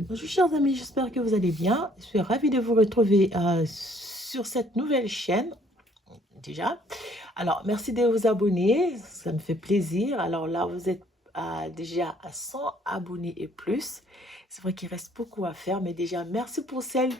Bonjour chers amis, j'espère que vous allez bien. Je suis ravie de vous retrouver sur cette nouvelle chaîne déjà. Alors, merci de vous abonner, ça me fait plaisir. Alors là, vous êtes déjà à 100 abonnés et plus. C'est vrai qu'il reste beaucoup à faire, mais déjà, merci pour celles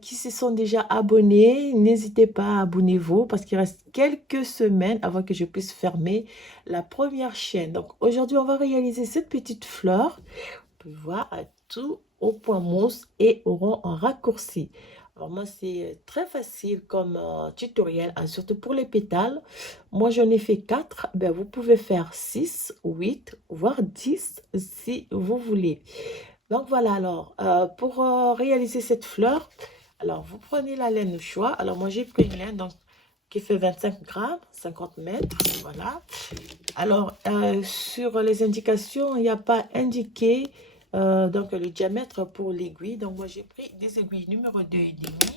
qui se sont déjà abonnées. N'hésitez pas à abonnez-vous parce qu'il reste quelques semaines avant que je puisse fermer la première chaîne. Donc aujourd'hui, on va réaliser cette petite fleur. Peut voir à tout au point mousse et au rond en raccourci. Alors moi, c'est très facile comme tutoriel, hein, surtout pour les pétales. Moi, j'en ai fait 4. Ben, vous pouvez faire 6, 8, voire 10 si vous voulez. Donc voilà, alors, pour réaliser cette fleur, alors vous prenez la laine au choix. Alors moi, j'ai pris une laine donc, qui fait 25 grammes, 50 mètres. Voilà. Alors, sur les indications, il n'y a pas indiqué donc le diamètre pour l'aiguille. Donc, moi, j'ai pris des aiguilles numéro 2 et demi.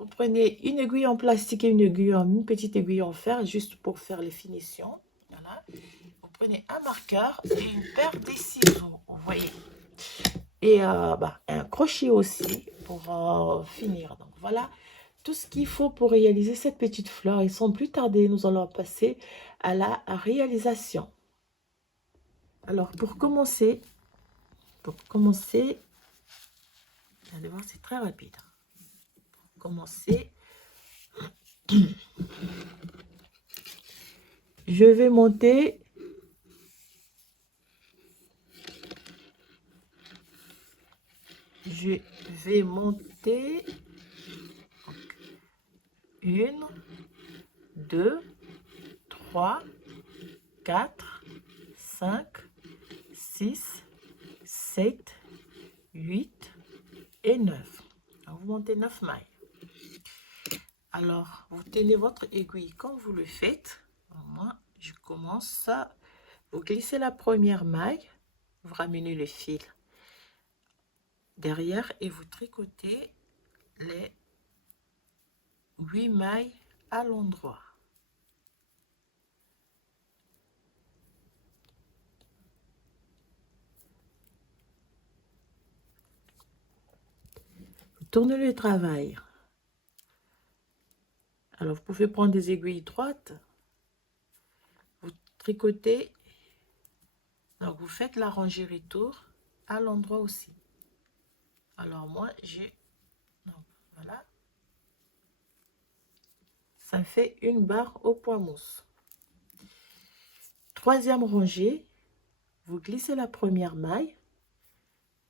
Vous prenez une aiguille en plastique et une petite aiguille en fer, juste pour faire les finitions. Voilà. Vous prenez un marqueur et une paire de ciseaux, vous voyez. Et un crochet aussi pour finir. Donc, voilà tout ce qu'il faut pour réaliser cette petite fleur. Et sans plus tarder, nous allons passer à la réalisation. Alors, pour commencer, vous allez voir, c'est très rapide. Pour commencer, je vais monter je vais monter une, deux, trois, quatre, cinq, six, sept, huit et 9. Vous montez 9 mailles. Alors, vous tenez votre aiguille comme vous le faites. Moi, je commence à vous glisser la première maille, vous ramenez le fil derrière et vous tricotez les 8 mailles à l'endroit. Vous tournez le travail. Alors, vous pouvez prendre des aiguilles droites. Vous tricotez. Donc, vous faites la rangée retour à l'endroit aussi. Alors, moi, j'ai... Donc, voilà. Ça fait une barre au point mousse. Troisième rangée, vous glissez la première maille.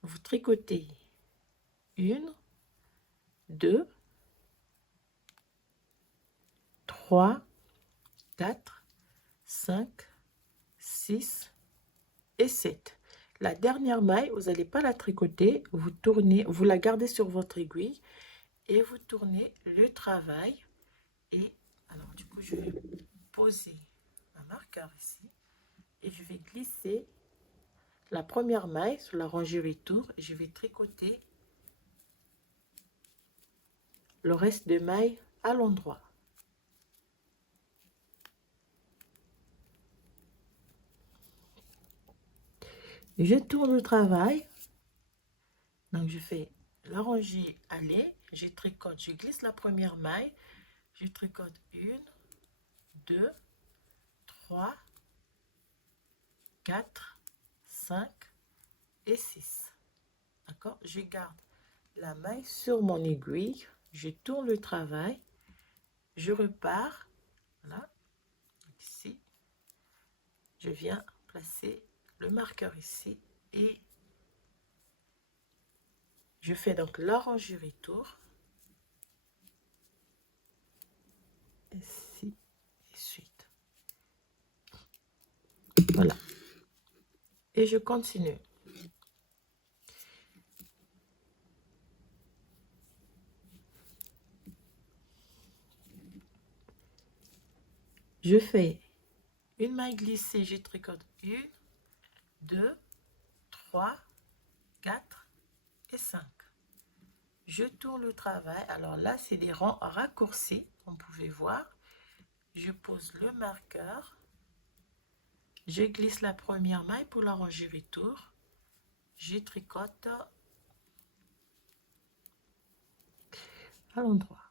Vous tricotez une, deux, trois, quatre, cinq, six et 7. La dernière maille, vous n'allez pas la tricoter, vous tournez, vous la gardez sur votre aiguille et vous tournez le travail. Et alors du coup, je vais poser un marqueur ici et je vais glisser la première maille sur la rangée retour et je vais tricoter le reste de mailles à l'endroit. Je tourne le travail. Donc, je fais la rangée aller, je tricote, je glisse la première maille, je tricote une, deux, trois, quatre, cinq et 6. D'accord? Je garde la maille sur mon aiguille, je tourne le travail, je repars. Voilà. Ici, je viens placer le marqueur ici et je fais donc la rangée retour. Ici et suite. Voilà. Et je continue. Je fais une maille glissée, je tricote une, deux, trois, quatre et 5. Je tourne le travail. Alors là, c'est des rangs raccourcis, comme vous pouvez voir. Je pose le marqueur. Je glisse la première maille pour la rangée retour. je tricote à l'endroit.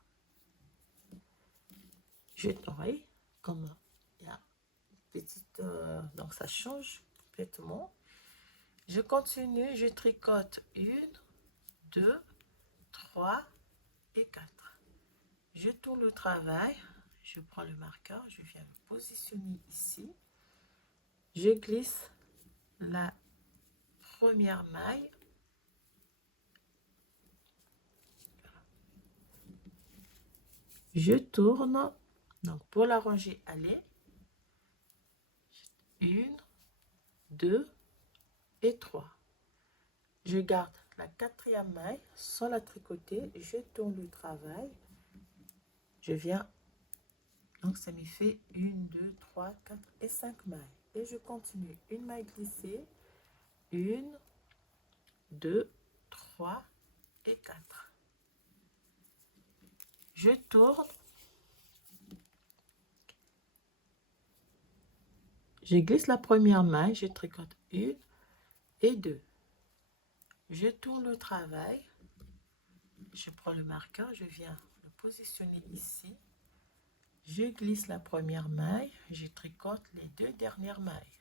Je travaille comme il y a une petite, donc ça change complètement. Je continue, je tricote 1, 2, 3 et 4. Je tourne le travail, je prends le marqueur, je viens le positionner ici. Je glisse la première maille. Je tourne. Donc pour la rangée aller, 1, 2 et 3. Je garde la quatrième maille sans la tricoter. Je tourne le travail. Je viens. Donc ça me fait 1, 2, 3, 4 et 5 mailles. Et je continue. Une maille glissée. 1, 2, 3 et 4. Je tourne. Je glisse la première maille, je tricote 1 et 2. Je tourne le travail. Je prends le marqueur, je viens le positionner ici. Je glisse la première maille, je tricote les 2 dernières mailles.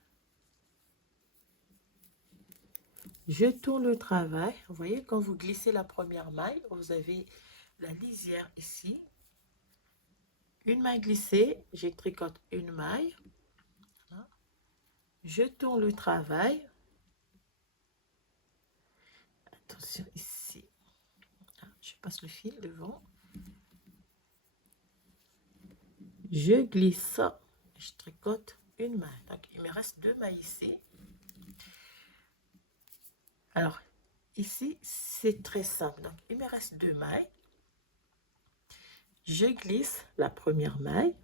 Je tourne le travail. Vous voyez, quand vous glissez la première maille, vous avez la lisière ici. Une maille glissée, je tricote une maille. Voilà. Je tourne le travail. Attention ici. Je passe le fil devant. Je glisse, je tricote une maille. Donc, il me reste 2 mailles ici. Alors, ici, c'est très simple. Donc, il me reste 2 mailles. Je glisse la première maille.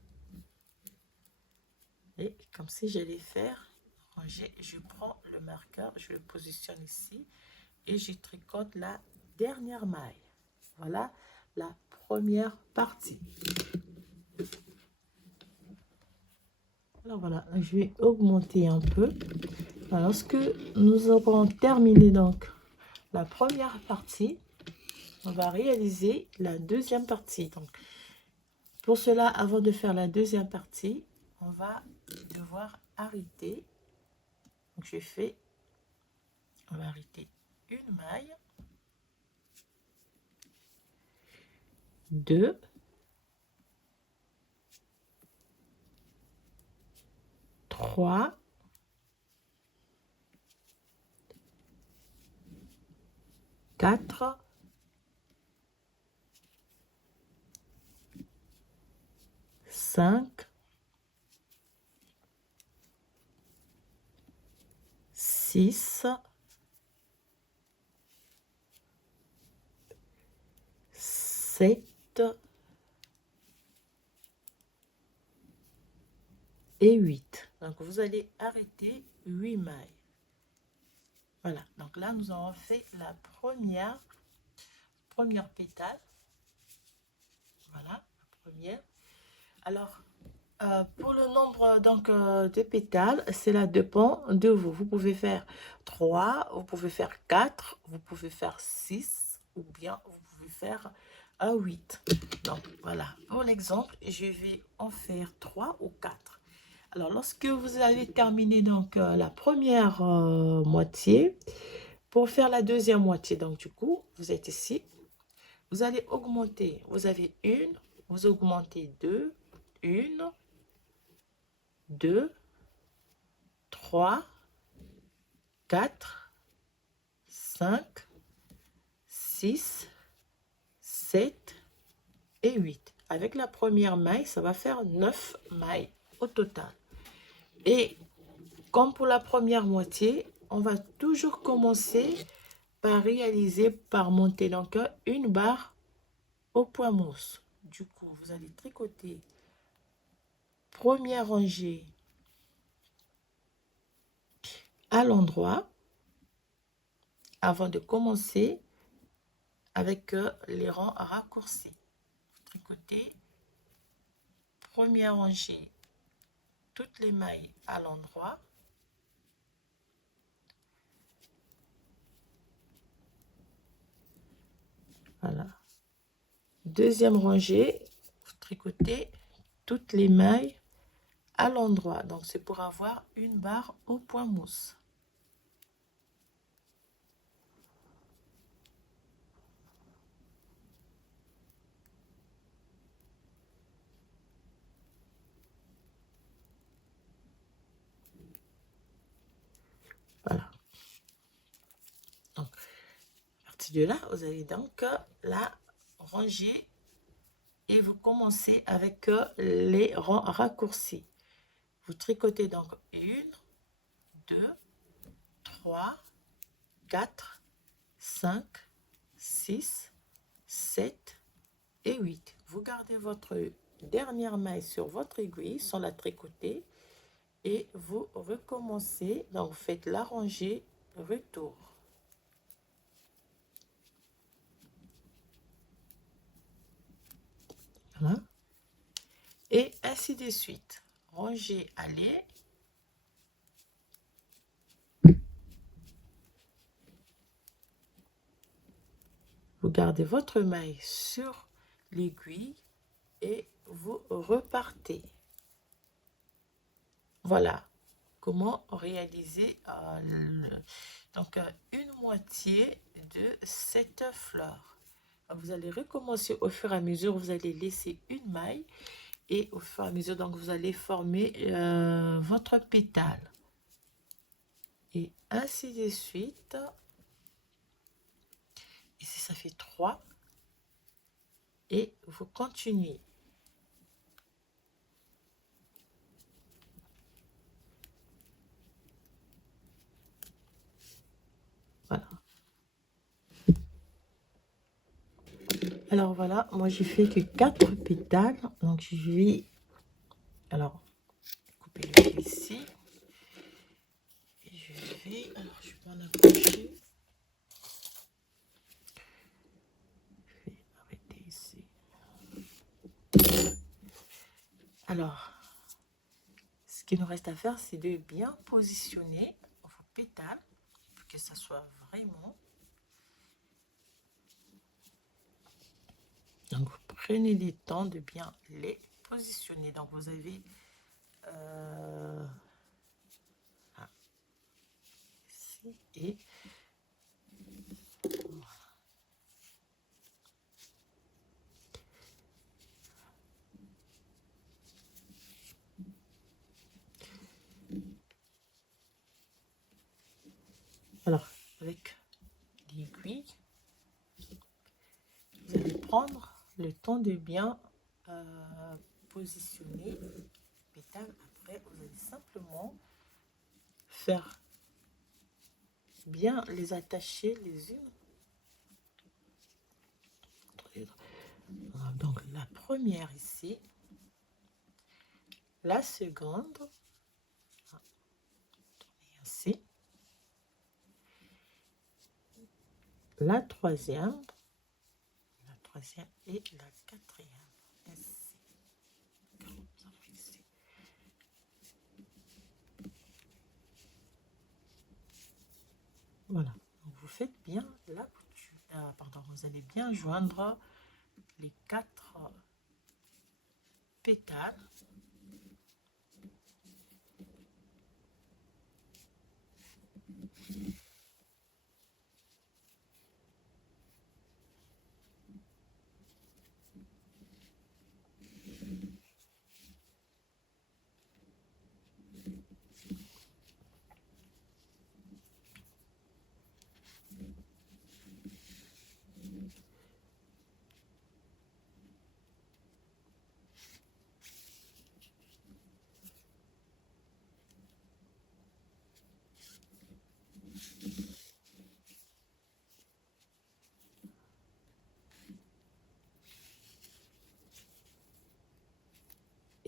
Et comme si j'allais faire ranger, je prends le marqueur, je le positionne ici et je tricote la dernière maille. Voilà la première partie. Alors voilà, je vais augmenter un peu. Lorsque nous aurons terminé donc la première partie, on va réaliser la deuxième partie. Donc, pour cela, avant de faire la deuxième partie, on va devoir arrêter. Donc, on va arrêter une maille, 2, 3, 4, 5, 6, 7 et 8. Donc, vous allez arrêter 8 mailles. Voilà. Donc là, nous avons fait la première pétale. Voilà, la première. Alors, pour le nombre donc, de pétales, cela dépend de vous. Vous pouvez faire 3, vous pouvez faire 4, vous pouvez faire 6 ou bien vous pouvez faire 8. Donc voilà, pour l'exemple, je vais en faire 3 ou 4. Alors, lorsque vous avez terminé donc, la première moitié, pour faire la deuxième moitié, donc du coup, vous êtes ici, vous allez augmenter. Vous avez une, vous augmentez 2, 1, 2, 3, 4, 5, 6, 7 et 8. Avec la première maille, ça va faire 9 mailles au total. Et comme pour la première moitié, on va toujours commencer par réaliser, par monter donc une barre au point mousse. Du coup, vous allez tricoter première rangée à l'endroit avant de commencer avec les rangs raccourcis. Tricoter première rangée, toutes les mailles à l'endroit. Voilà. Deuxième rangée, vous tricotez toutes les mailles à l'endroit. Donc, c'est pour avoir une barre au point mousse. Voilà. Donc, à partir de là, vous allez donc la ranger et vous commencez avec les rangs raccourcis. Vous tricotez donc 1, 2, 3, 4, 5, 6, 7 et 8. Vous gardez votre dernière maille sur votre aiguille sans la tricoter et vous recommencez. Donc, vous faites la rangée retour. Voilà. Et ainsi de suite. Rangée, aller. Vous gardez votre maille sur l'aiguille et vous repartez. Voilà comment réaliser donc une moitié de cette fleur. Vous allez recommencer au fur et à mesure, vous allez laisser une maille et au fur et à mesure, donc vous allez former votre pétale. Et ainsi de suite. Ici, ça fait 3. Et vous continuez. Voilà. Alors voilà, moi j'ai fait que 4 pétales. Donc je vais alors couper le fil ici. Et je vais, alors je vais m'en approcher. Je vais arrêter ici. Alors, ce qu'il nous reste à faire, c'est de bien positionner vos pétales pour que ça soit vraiment. Donc, vous prenez le temps de bien les positionner. Donc, vous avez ici et alors, avec l'aiguille, vous allez prendre le temps de bien positionner les pétales. Après, vous allez simplement faire bien les attacher les unes. Donc, la première ici, la seconde, ainsi, la troisième et la quatrième. Ainsi. Voilà, donc vous faites bien la couture. Pardon, vous allez bien joindre les 4 pétales.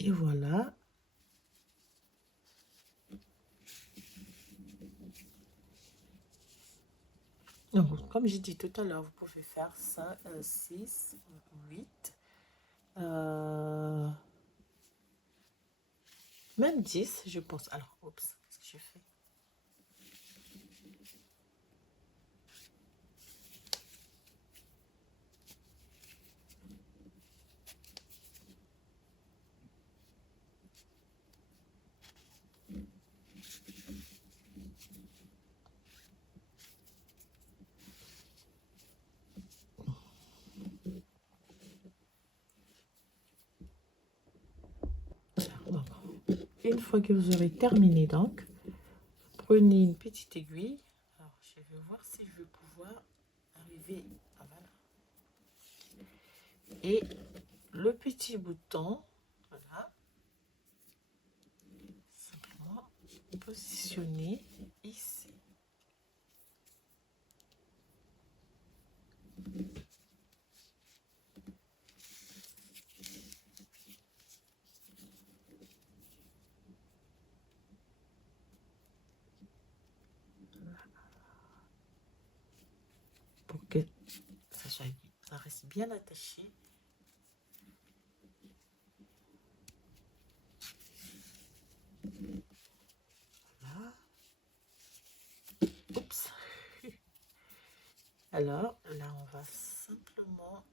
Et voilà. Donc, comme j'ai dit tout à l'heure, vous pouvez faire 5, 6, 8, même 10, je pense. Alors, oups, qu'est-ce que j'ai fait? Une fois que vous aurez terminé, donc, prenez une petite aiguille. Alors, je vais voir si je vais pouvoir arriver à voilà. Et le petit bouton, voilà, simplement positionner ici. Pour que ça reste bien attaché. Voilà. Oups. Alors, là, on va simplement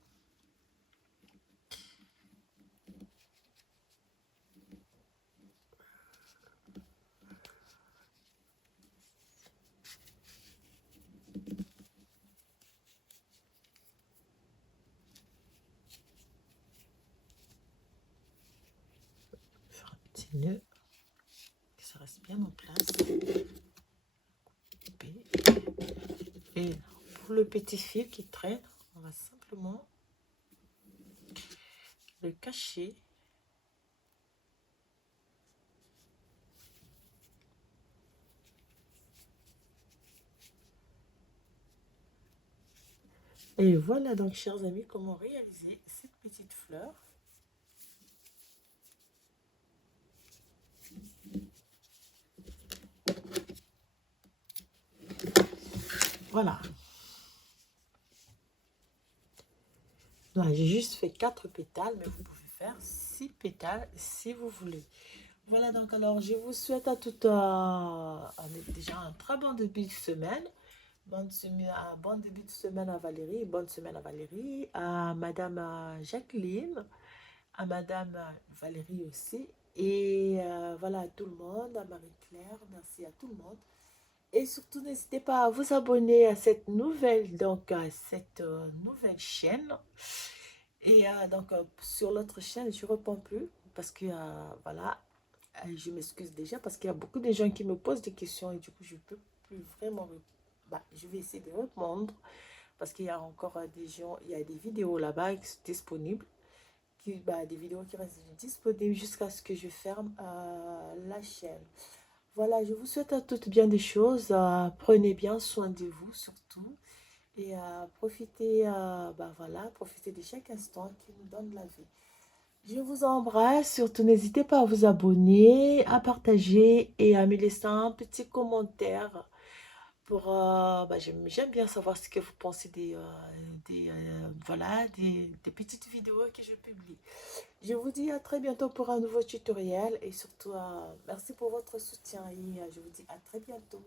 faire un petit nœud, que ça reste bien en place. Et pour le petit fil qui traîne, on va simplement le cacher. Et voilà donc, chers amis, comment réaliser cette petite fleur. Voilà. Là, j'ai juste fait 4 pétales, mais vous pouvez faire 6 pétales si vous voulez. Voilà donc, alors je vous souhaite à toutes déjà un très bon début de semaine. Bon début de semaine à Valérie, bonne semaine à Valérie, à Madame Jacqueline, à Madame Valérie aussi, et voilà à tout le monde, à Marie-Claire, merci à tout le monde. Et surtout, n'hésitez pas à vous abonner à cette nouvelle, donc à cette nouvelle chaîne. Et donc, sur l'autre chaîne, je ne réponds plus parce que, voilà, je m'excuse déjà parce qu'il y a beaucoup de gens qui me posent des questions et du coup, je ne peux plus vraiment bah, je vais essayer de répondre parce qu'il y a encore des gens, il y a des vidéos là-bas qui sont disponibles, des vidéos qui restent disponibles jusqu'à ce que je ferme la chaîne. Voilà, je vous souhaite à toutes bien des choses. Prenez bien soin de vous surtout. Et profitez, voilà, profitez de chaque instant qui nous donne la vie. Je vous embrasse. Surtout, n'hésitez pas à vous abonner, à partager et à me laisser un petit commentaire. J'aime bien savoir ce que vous pensez des petites vidéos que je publie. Je vous dis à très bientôt pour un nouveau tutoriel et surtout, merci pour votre soutien et je vous dis à très bientôt.